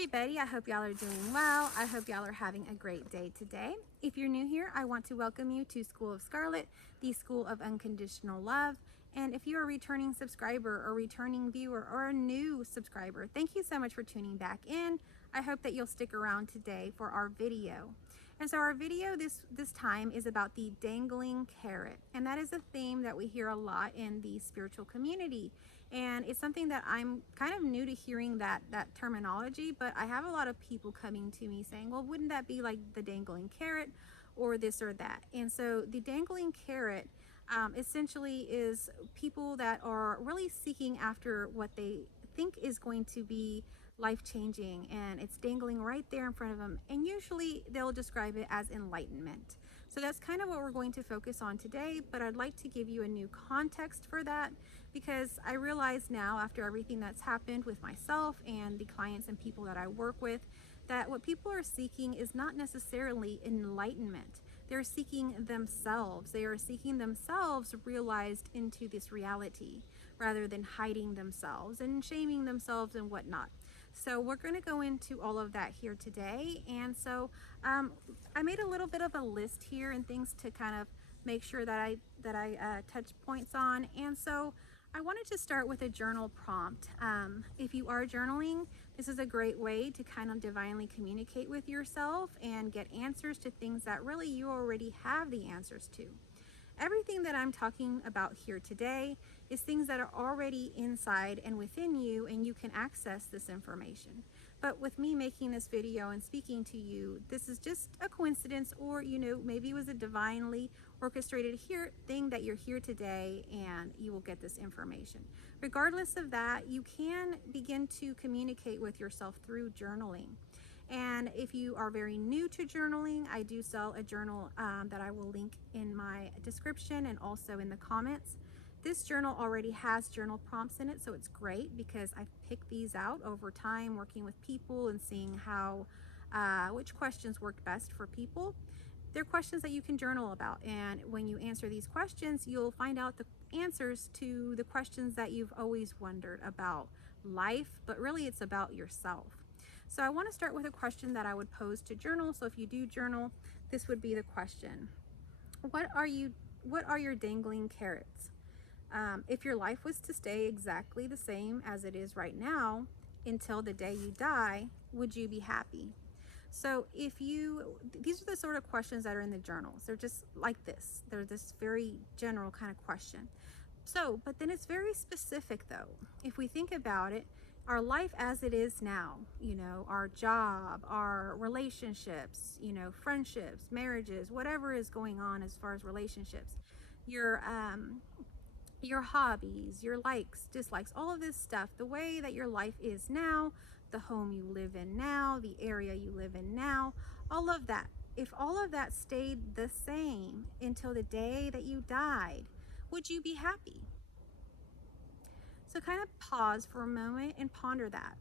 everybody, I hope y'all are doing well. I hope y'all are having a great day today. If you're new here, I want to welcome you to School of Scarlet, the School of Unconditional Love. And if you're a returning subscriber or returning viewer or a new subscriber, thank you so much for tuning back in. I hope that you'll stick around today for our video. And so our video this time is about the dangling carrot. And that is a theme that we hear a lot in the spiritual community. And it's something that I'm kind of new to hearing that terminology, but I have a lot of people coming to me saying, well, wouldn't that be like the dangling carrot or this or that? And so the dangling carrot essentially is people that are really seeking after what they think is going to be life-changing, and it's dangling right there in front of them, and usually they'll describe it as enlightenment. So that's kind of what we're going to focus on today, but I'd like to give you a new context for that, because I realize now, after everything that's happened with myself and the clients and people that I work with, that what people are seeking is not necessarily enlightenment. They're seeking themselves. They are seeking themselves realized into this reality, rather than hiding themselves and shaming themselves and whatnot. So we're going to go into all of that here today. And so I made a little bit of a list here and things to kind of make sure that I touch points on. And so I wanted to start with a journal prompt. If you are journaling, this is a great way to kind of divinely communicate with yourself and get answers to things that really you already have the answers to. Everything that I'm talking about here today is things that are already inside and within you, and you can access this information. But with me making this video and speaking to you, this is just a coincidence, or maybe it was a divinely orchestrated thing that you're here today and you will get this information. Regardless of that, you can begin to communicate with yourself through journaling. And if you are very new to journaling, I do sell a journal that I will link in my description and also in the comments. This journal already has journal prompts in it, so it's great because I've picked these out over time working with people and seeing how which questions worked best for people. They're questions that you can journal about, and when you answer these questions, you'll find out the answers to the questions that you've always wondered about life, but really it's about yourself. So I want to start with a question that I would pose to journal. So if you do journal, this would be the question. What are your dangling carrots? If your life was to stay exactly the same as it is right now until the day you die, would you be happy? So these are the sort of questions that are in the journals. They're just like this. They're this very general kind of question. So, but then it's very specific though. If we think about it, our life as it is now, our job, our relationships, friendships, marriages, whatever is going on as far as relationships, your hobbies, your likes, dislikes, all of this stuff, the way that your life is now, the home you live in now, the area you live in now, all of that. If all of that stayed the same until the day that you died, would you be happy? So kind of pause for a moment and ponder that.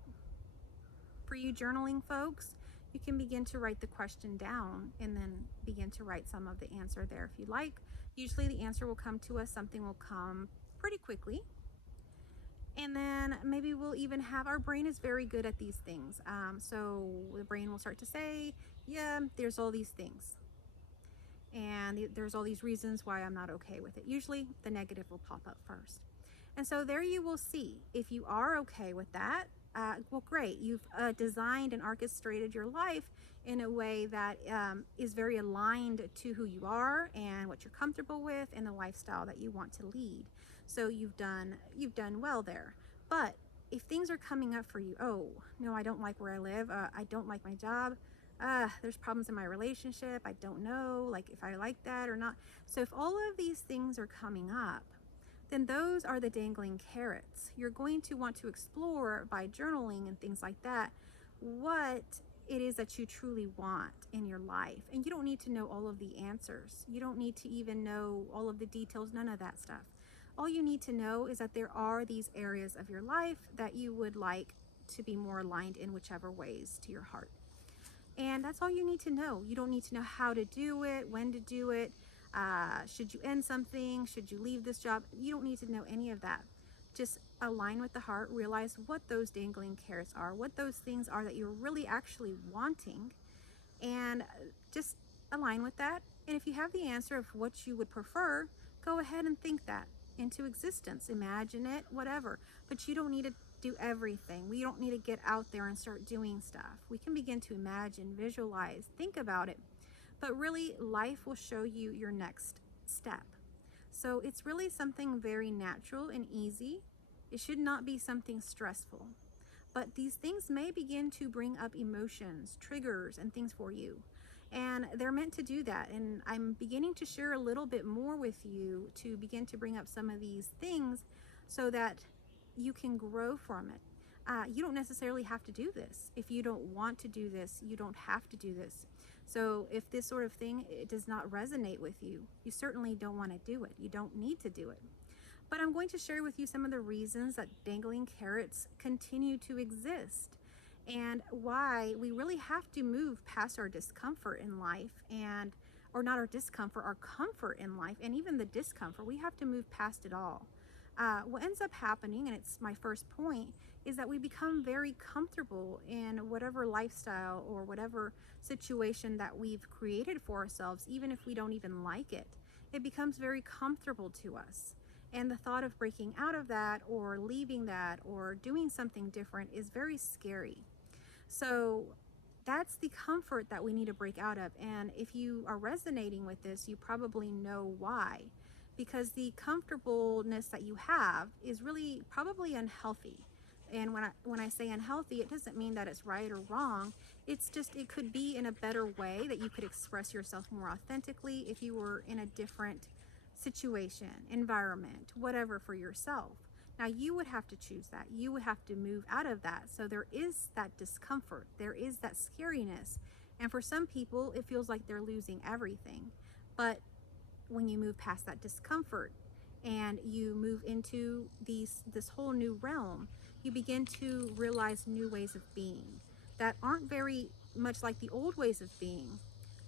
For you journaling folks, you can begin to write the question down and then begin to write some of the answer there if you like. Usually the answer will come to us, something will come pretty quickly. And then maybe we'll even have, our brain is very good at these things. So the brain will start to say, yeah, there's all these things. And there's all these reasons why I'm not okay with it. Usually the negative will pop up first. And so there you will see, if you are okay with that, well, great. You've designed and orchestrated your life in a way that is very aligned to who you are and what you're comfortable with and the lifestyle that you want to lead. So you've done well there. But if things are coming up for you, oh, no, I don't like where I live. I don't like my job. There's problems in my relationship. I don't know, like, if I like that or not. So if all of these things are coming up, then those are the dangling carrots. You're going to want to explore by journaling and things like that what it is that you truly want in your life. And you don't need to know all of the answers. You don't need to even know all of the details, none of that stuff. All you need to know is that there are these areas of your life that you would like to be more aligned in whichever ways to your heart. And that's all you need to know. You don't need to know how to do it, when to do it. Should you end something? Should you leave this job? You don't need to know any of that. just align with the heart, realize what those dangling carrots are, what those things are that you're really actually wanting, and just align with that. And if you have the answer of what you would prefer, go ahead and think that into existence. Imagine it, whatever. But you don't need to do everything. We don't need to get out there and start doing stuff. We can begin to imagine, visualize, think about it. But really, life will show you your next step. So it's really something very natural and easy. It should not be something stressful. But these things may begin to bring up emotions, triggers, and things for you. And they're meant to do that. And I'm beginning to share a little bit more with you to begin to bring up some of these things so that you can grow from it. You don't necessarily have to do this. If you don't want to do this, you don't have to do this. So if this sort of thing it does not resonate with you, you certainly don't want to do it. You don't need to do it. But I'm going to share with you some of the reasons that dangling carrots continue to exist and why we really have to move past our discomfort in life, and or not our discomfort, our comfort in life, and even the discomfort. We have to move past it all. What ends up happening, and it's my first point, is that we become very comfortable in whatever lifestyle or whatever situation that we've created for ourselves, even if we don't even like it. It becomes very comfortable to us. And the thought of breaking out of that or leaving that or doing something different is very scary. So that's the comfort that we need to break out of. And if you are resonating with this, you probably know why. Because the comfortableness that you have is really probably unhealthy. And when I say unhealthy, it doesn't mean that it's right or wrong. It's just it could be in a better way that you could express yourself more authentically if you were in a different situation, environment, whatever for yourself. Now you would have to choose that. You would have to move out of that. So there is that discomfort. There is that scariness. And for some people, it feels like they're losing everything. But when you move past that discomfort and you move into this whole new realm, you begin to realize new ways of being that aren't very much like the old ways of being,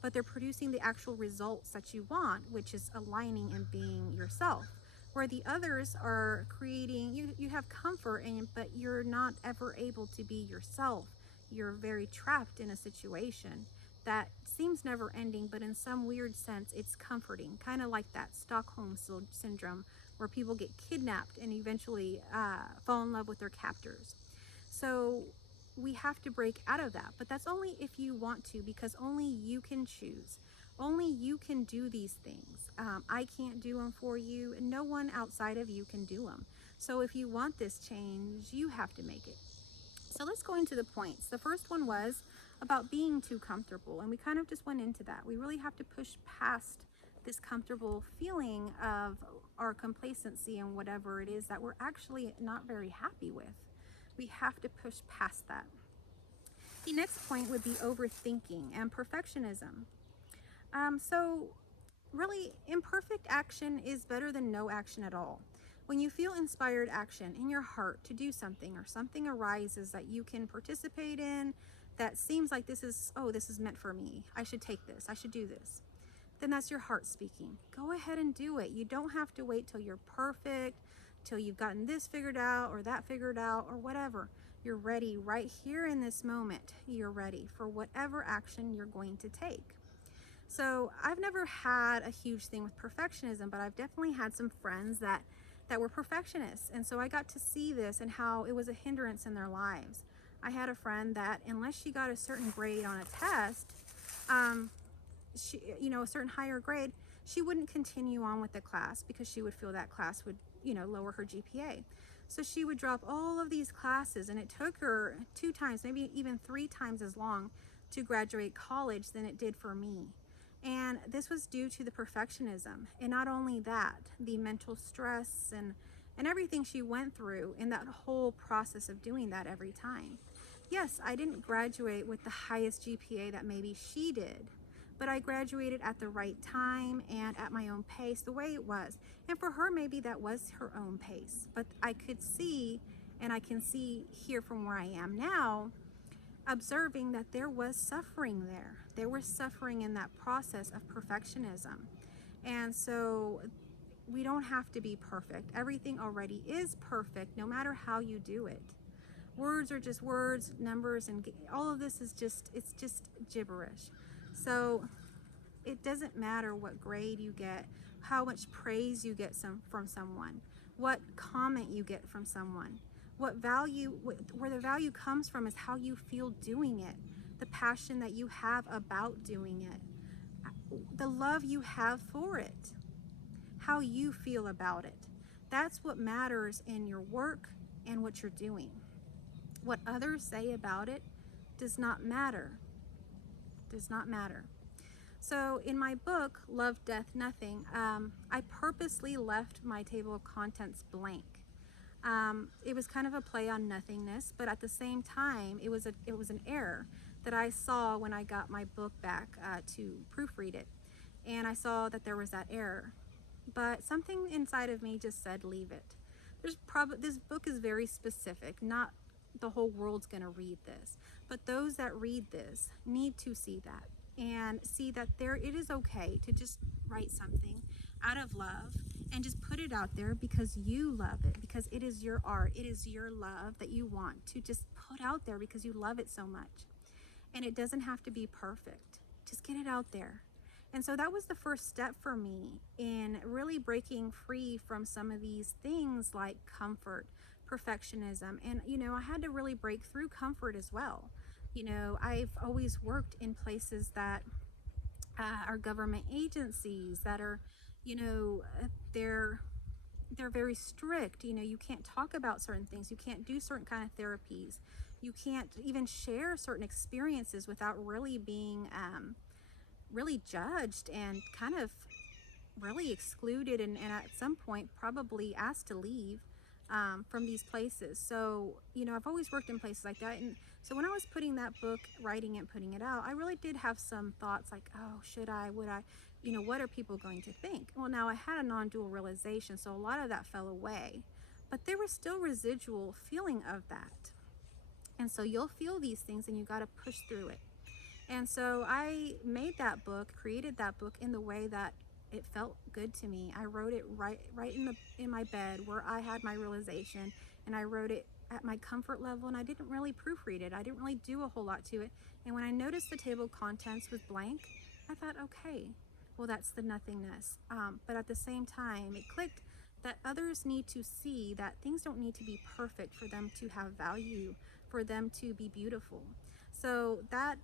but they're producing the actual results that you want, which is aligning and being yourself. Where the others are creating, you have comfort, but you're not ever able to be yourself. You're very trapped in a situation that seems never ending, but in some weird sense, it's comforting. Kind of like that Stockholm syndrome, where people get kidnapped and eventually fall in love with their captors. So we have to break out of that, but that's only if you want to, because only you can choose. Only you can do these things. I can't do them for you, and no one outside of you can do them. So if you want this change, you have to make it. So let's go into the points. The first one was about being too comfortable, and we kind of just went into that. We really have to push past this comfortable feeling of our complacency and whatever it is that we're actually not very happy with. We have to push past that. The next point would be overthinking and perfectionism. So really, imperfect action is better than no action at all. When you feel inspired action in your heart to do something, or something arises that you can participate in that seems like this is meant for me, I should take this, I should do this, then that's your heart speaking. Go ahead and do it. You don't have to wait till you're perfect, till you've gotten this figured out or that figured out or whatever. You're ready right here in this moment. You're ready for whatever action you're going to take. So I've never had a huge thing with perfectionism, but I've definitely had some friends that were perfectionists. And so I got to see this and how it was a hindrance in their lives. I had a friend that unless she got a certain grade on a test, a certain higher grade, she wouldn't continue on with the class because she would feel that class would, lower her GPA. So she would drop all of these classes, and it took her 2 times, maybe even 3 times as long to graduate college than it did for me. And this was due to the perfectionism. And not only that, the mental stress and everything she went through in that whole process of doing that every time. Yes, I didn't graduate with the highest GPA that maybe she did, but I graduated at the right time and at my own pace, the way it was. And for her, maybe that was her own pace. But I could see, and I can see here from where I am now, observing that there was suffering there. There was suffering in that process of perfectionism. And so we don't have to be perfect. Everything already is perfect, no matter how you do it. Words are just words, numbers, and all of this is it's just gibberish. So it doesn't matter what grade you get, how much praise you get from someone, what comment you get from someone. What value, where the value comes from is how you feel doing it, the passion that you have about doing it, the love you have for it, how you feel about it. That's what matters in your work and what you're doing. What others say about it does not matter. Does not matter. So in my book, Love, Death, Nothing, I purposely left my table of contents blank. It was kind of a play on nothingness, but at the same time, it was an error that I saw when I got my book back to proofread it, and I saw that there was that error. But something inside of me just said, leave it. This book is very specific. Not the whole world's going to read this, but those that read this need to see that and see that it is okay to just write something out of love and just put it out there because you love it, because it is your art, it is your love that you want to just put out there because you love it so much. And it doesn't have to be perfect. Just get it out there. And so that was the first step for me in really breaking free from some of these things like comfort, perfectionism. And, I had to really break through comfort as well. I've always worked in places that are government agencies that are, they're very strict. You can't talk about certain things. You can't do certain kind of therapies. You can't even share certain experiences without really being really judged and kind of really excluded, and at some point probably asked to leave from these places. So I've always worked in places like that, and so when I was putting that book, writing it, putting it out, I really did have some thoughts like, oh, would I, what are people going to think? Well, now I had a non-dual realization, so a lot of that fell away, but there was still residual feeling of that. And so you'll feel these things and you got to push through it. And so I made that book, created that book in the way that it felt good to me. I wrote it right in my bed where I had my realization, and I wrote it at my comfort level, and I didn't really proofread it. I didn't really do a whole lot to it. And when I noticed the table of contents was blank, I thought, okay, well, that's the nothingness. But at the same time, it clicked that others need to see that things don't need to be perfect for them to have value, for them to be beautiful. So that,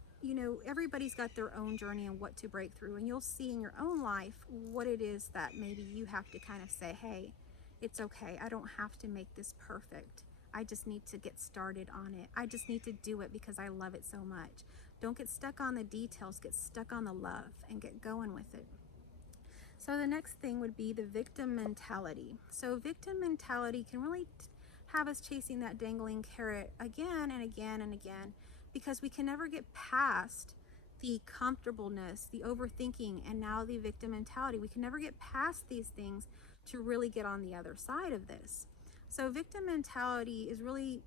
everybody's got their own journey and what to break through, and you'll see in your own life what it is that maybe you have to kind of say, hey, it's okay. I don't have to make this perfect. I just need to get started on it. I just need to do it because I love it so much. Don't get stuck on the details, get stuck on the love and get going with it. So the next thing would be the victim mentality. So victim mentality can really have us chasing that dangling carrot again and again and again, because we can never get past the comfortableness, the overthinking, and now the victim mentality. We can never get past these things to really get on the other side of this. So victim mentality is really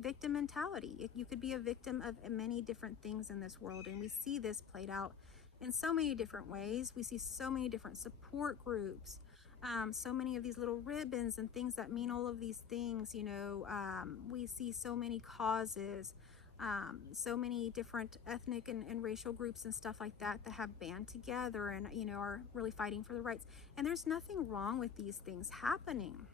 victim mentality. You could be a victim of many different things in this world, and we see this played out in so many different ways. We see so many different support groups, so many of these little ribbons and things that mean all of these things. We see so many causes, so many different ethnic and racial groups and stuff like that have band together and are really fighting for the rights. And there's nothing wrong with these things happening,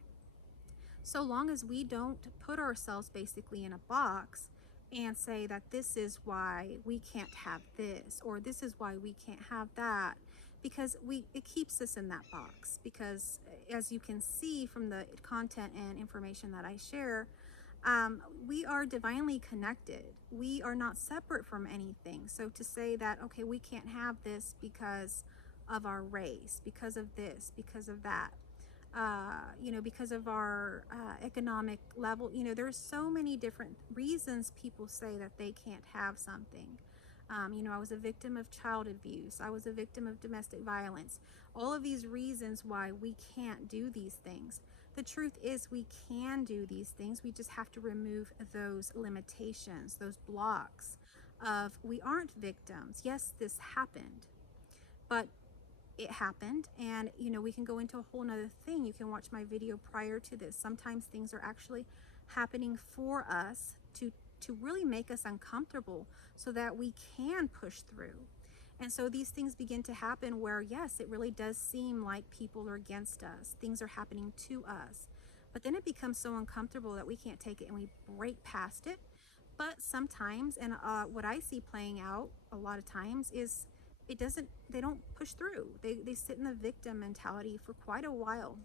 so long as we don't put ourselves basically in a box and say that this is why we can't have this, or this is why we can't have that, because it keeps us in that box. Because as you can see from the content and information that I share, we are divinely connected. We are not separate from anything. So to say that, okay, we can't have this because of our race, because of this, because of that, because of our economic level, there's so many different reasons people say that they can't have something. I was a victim of child abuse. I was a victim of domestic violence. All of these reasons why we can't do these things. The truth is we can do these things. We just have to remove those limitations, those blocks of we aren't victims. Yes, this happened, but it happened. And we can go into a whole nother thing. You can watch my video prior to this. Sometimes things are actually happening for us to really make us uncomfortable so that we can push through. And so these things begin to happen where, yes, it really does seem like people are against us, things are happening to us, but then it becomes so uncomfortable that we can't take it and we break past it. But sometimes, and what I see playing out a lot of times is they don't push through. They sit in the victim mentality for quite a while.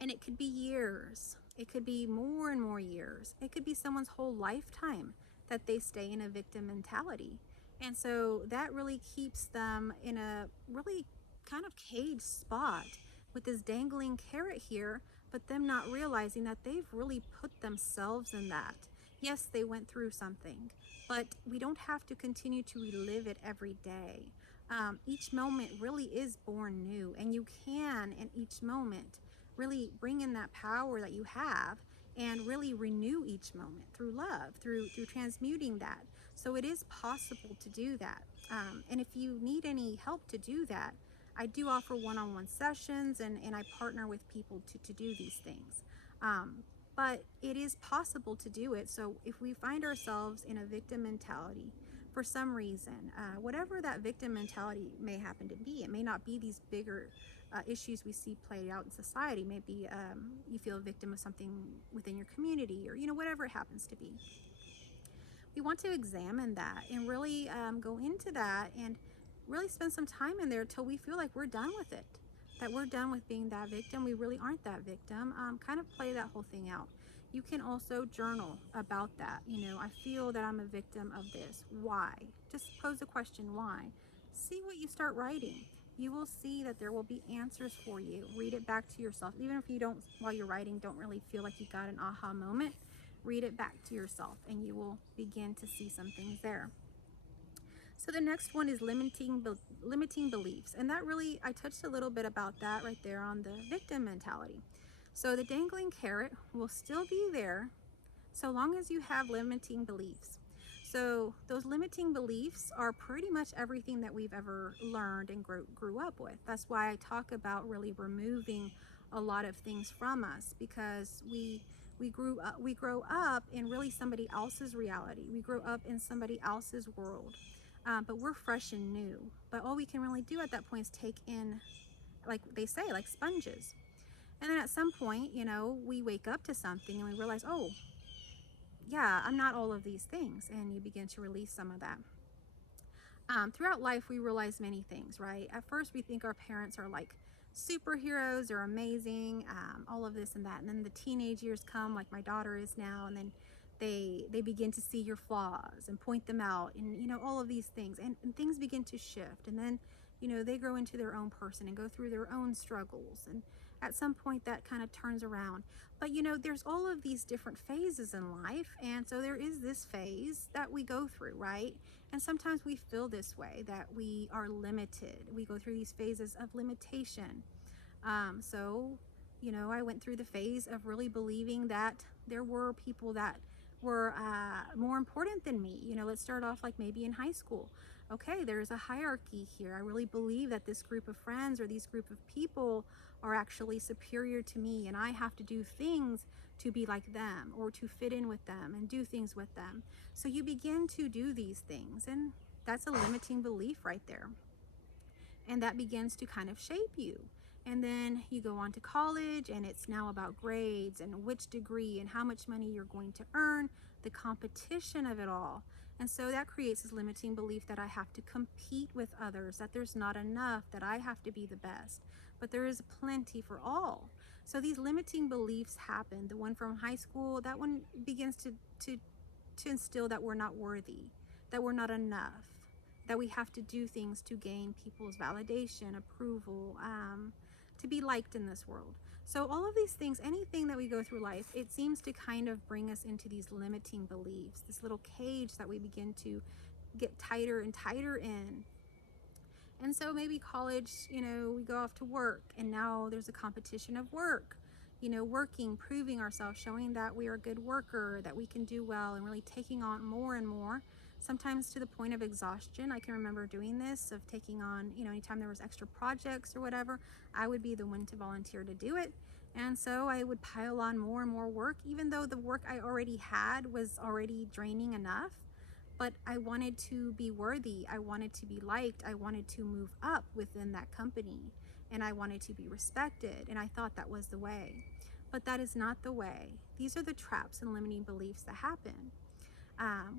And it could be years. It could be more and more years. It could be someone's whole lifetime that they stay in a victim mentality. And so that really keeps them in a really kind of caged spot with this dangling carrot here, but them not realizing that they've really put themselves in that. Yes, they went through something, but we don't have to continue to relive it every day. Each moment really is born new, and you can, in each moment, really bring in that power that you have and really renew each moment through love, through transmuting that. So it is possible to do that. And if you need any help to do that, I do offer one-on-one sessions, and I partner with people to do these things. But it is possible to do it. So if we find ourselves in a victim mentality for some reason, whatever that victim mentality may happen to be, it may not be these bigger issues we see played out in society. Maybe you feel a victim of something within your community, or whatever it happens to be. We want to examine that and really go into that and really spend some time in there till we feel like we're done with it, that we're done with being that victim. We really aren't that victim. Kind of play that whole thing out. You can also journal about that. I feel that I'm a victim of this. Why? Just pose the question, why? See what you start writing. You will see that there will be answers for you. Read it back to yourself. Even if you don't, while you're writing, don't really feel like you got an aha moment, read it back to yourself and you will begin to see some things there. So the next one is limiting beliefs. And that really, I touched a little bit about that right there on the victim mentality. So the dangling carrot will still be there so long as you have limiting beliefs. So those limiting beliefs are pretty much everything that we've ever learned and grew up with. That's why I talk about really removing a lot of things from us, because we grow up in really somebody else's reality. We grow up in somebody else's world, but we're fresh and new. But all we can really do at that point is take in, like they say, like sponges. And then at some point, we wake up to something and we realize, oh, yeah, I'm not all of these things. And you begin to release some of that. Throughout life, we realize many things, right? At first, we think our parents are like superheroes, they're amazing, all of this and that. And then the teenage years come, like my daughter is now, and then they begin to see your flaws and point them out, and all of these things, and things begin to shift. And then they grow into their own person and go through their own struggles, and at some point that kind of turns around. But there's all of these different phases in life, and so there is this phase that we go through, right? And sometimes we feel this way, that we are limited. We go through these phases of limitation. So I went through the phase of really believing that there were people that were more important than me. Let's start off like maybe in high school. Okay, there's a hierarchy here. I really believe that this group of friends or these group of people are actually superior to me, and I have to do things to be like them or to fit in with them and do things with them. So you begin to do these things, and that's a limiting belief right there. And that begins to kind of shape you. And then you go on to college, and it's now about grades and which degree and how much money you're going to earn, the competition of it all. And so that creates this limiting belief that I have to compete with others, that there's not enough, that I have to be the best. But there is plenty for all. So these limiting beliefs happen. The one from high school, that one begins to instill that we're not worthy, that we're not enough, that we have to do things to gain people's validation, approval, to be liked in this world. So all of these things, anything that we go through life, it seems to kind of bring us into these limiting beliefs, this little cage that we begin to get tighter and tighter in. And so maybe college, we go off to work, and now there's a competition of work, working, proving ourselves, showing that we are a good worker, that we can do well, and really taking on more and more sometimes to the point of exhaustion. I can remember doing this, of taking on, anytime there was extra projects or whatever, I would be the one to volunteer to do it. And so I would pile on more and more work, even though the work I already had was already draining enough. But I wanted to be worthy. I wanted to be liked. I wanted to move up within that company, and I wanted to be respected. And I thought that was the way. But that is not the way. These are the traps and limiting beliefs that happen.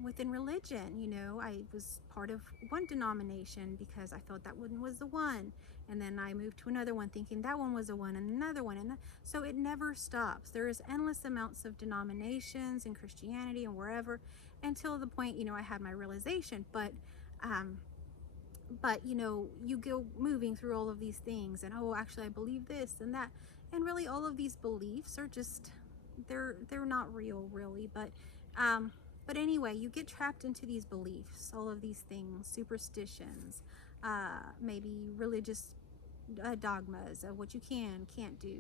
Within religion, I was part of one denomination because I felt that one was the one. And then I moved to another one thinking that one was the one, and another one. So it never stops. There is endless amounts of denominations in Christianity and wherever, until the point, I had my realization. Um, but you go moving through all of these things, and oh, actually I believe this and that, and really all of these beliefs are just, they're not real really. But anyway, you get trapped into these beliefs, all of these things, superstitions, maybe religious dogmas of what you can't do.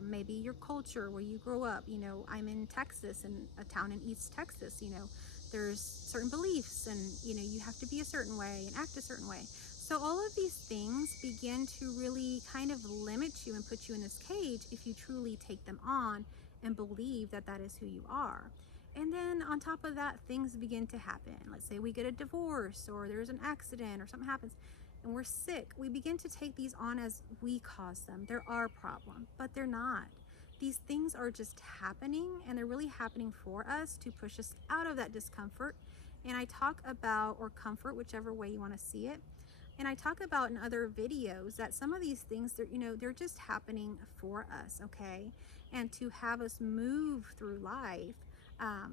Maybe your culture where you grow up. I'm in Texas, in a town in East Texas. There's certain beliefs, and you have to be a certain way and act a certain way. So all of these things begin to really kind of limit you and put you in this cage if you truly take them on and believe that that is who you are. And then on top of that, things begin to happen. Let's say we get a divorce, or there's an accident, or something happens and we're sick. We begin to take these on as we caused them. They're our problem, but they're not. These things are just happening, and they're really happening for us to push us out of that discomfort. And I talk about, or comfort, whichever way you want to see it. And I talk about in other videos that some of these things, they're just happening for us, okay? And to have us move through life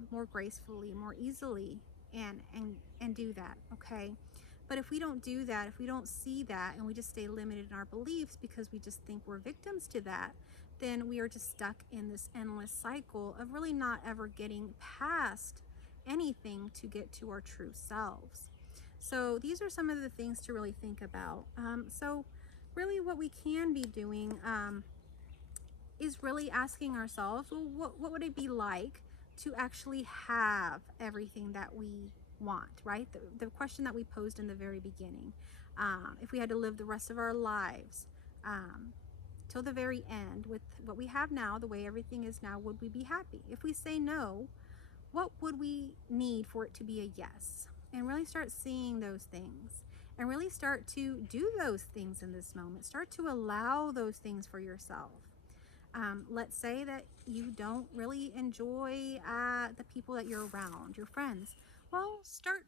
more gracefully, more easily, and do that, okay? But if we don't do that, if we don't see that, and we just stay limited in our beliefs because we just think we're victims to that, then we are just stuck in this endless cycle of really not ever getting past anything to get to our true selves. So these are some of the things to really think about. So really what we can be doing is really asking ourselves, well, what would it be like to actually have everything that we want, right? The question that we posed in the very beginning. If we had to live the rest of our lives till the very end with what we have now, the way everything is now, would we be happy? If we say no, what would we need for it to be a yes? And really start seeing those things, and really start to do those things in this moment. Start to allow those things for yourself. Let's say that you don't really enjoy the people that you're around, your friends. Well, start,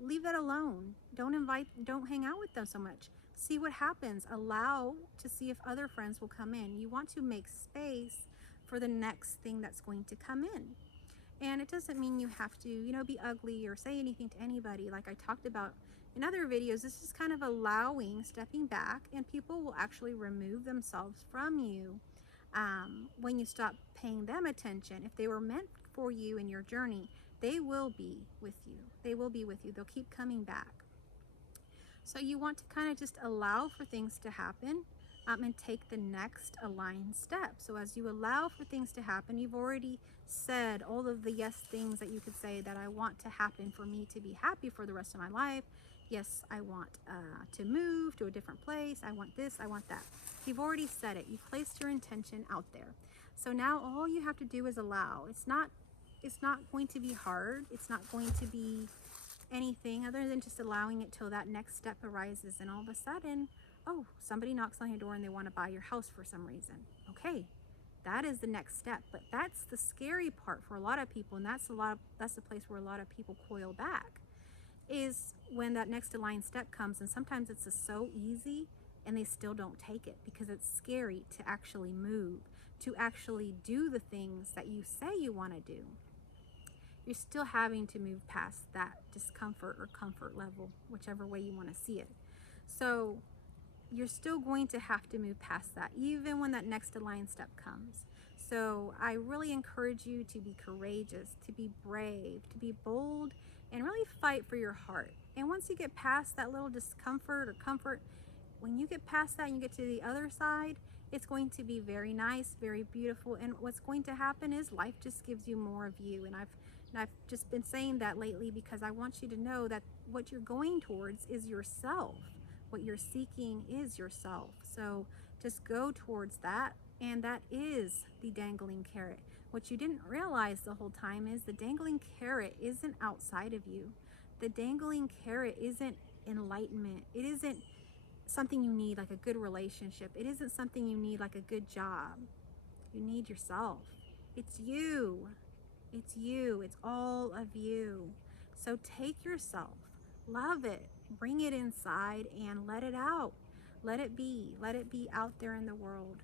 leave that alone. Don't hang out with them so much. See what happens. Allow to see if other friends will come in. You want to make space for the next thing that's going to come in. And it doesn't mean you have to, be ugly or say anything to anybody. Like I talked about in other videos, this is kind of allowing, stepping back, and people will actually remove themselves from you when you stop paying them attention. If they were meant for you in your journey, they will be with you. They will be with you. They'll keep coming back. So you want to kind of just allow for things to happen and take the next aligned step. So as you allow for things to happen, you've already said all of the yes things that you could say that I want to happen for me to be happy for the rest of my life. Yes, I want to move to a different place. I want this, I want that. You've already said it. You've placed your intention out there. So now all you have to do is allow. It's not going to be hard. It's not going to be anything other than just allowing it till that next step arises, and all of a sudden, oh, somebody knocks on your door and they want to buy your house for some reason. Okay, that is the next step. But that's the scary part for a lot of people, and that's the place where a lot of people coil back, is when that next aligned step comes. And sometimes it's just so easy and they still don't take it because it's scary to actually move, to actually do the things that you say you want to do. You're still having to move past that discomfort or comfort level, whichever way you want to see it. So you're still going to have to move past that, even when that next aligned step comes. So I really encourage you to be courageous, to be brave, to be bold, and really fight for your heart. And once you get past that little discomfort or comfort, when you get past that and you get to the other side, it's going to be very nice, very beautiful. And what's going to happen is life just gives you more of you. And I've And I've just been saying that lately because I want you to know that what you're going towards is yourself. What you're seeking is yourself. So just go towards that. And that is the dangling carrot. What you didn't realize the whole time is the dangling carrot isn't outside of you. The dangling carrot isn't enlightenment. It isn't something you need like a good relationship. It isn't something you need like a good job. You need yourself. It's you. It's you. It's all of you. So take yourself, love it, bring it inside and let it out. Let it be. Let it be out there in the world,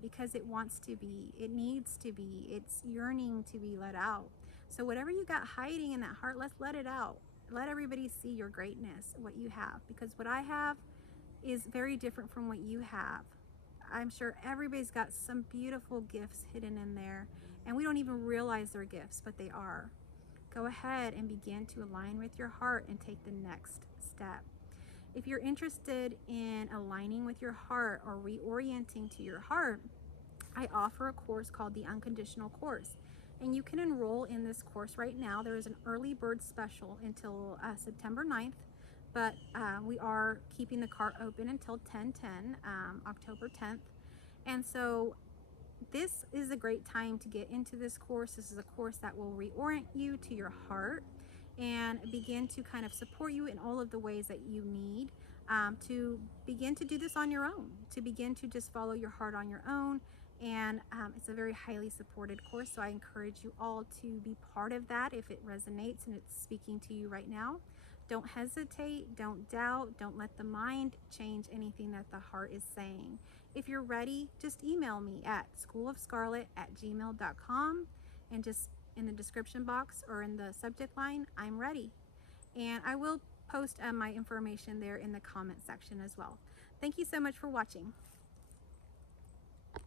because it wants to be. It needs to be. It's yearning to be let out. So whatever you got hiding in that heart, let's let it out. Let everybody see your greatness, what you have, because what I have is very different from what you have. I'm sure everybody's got some beautiful gifts hidden in there, and we don't even realize they're gifts, but they are. Go ahead and begin to align with your heart and take the next step. If you're interested in aligning with your heart or reorienting to your heart, I offer a course called the Unconditional Course. And you can enroll in this course right now. There is an early bird special until September 9th, but we are keeping the cart open until 10/10, October 10th. And so this is a great time to get into this course. This is a course that will reorient you to your heart and begin to kind of support you in all of the ways that you need, to begin to do this on your own, to begin to just follow your heart on your own. And it's a very highly supported course, so I encourage you all to be part of that if it resonates and it's speaking to you right now. Don't hesitate, don't doubt, don't let the mind change anything that the heart is saying. If you're ready, just email me at schoolofscarlet@gmail.com, and just in the description box or in the subject line, I'm ready. And I will post my information there in the comment section as well. Thank you so much for watching.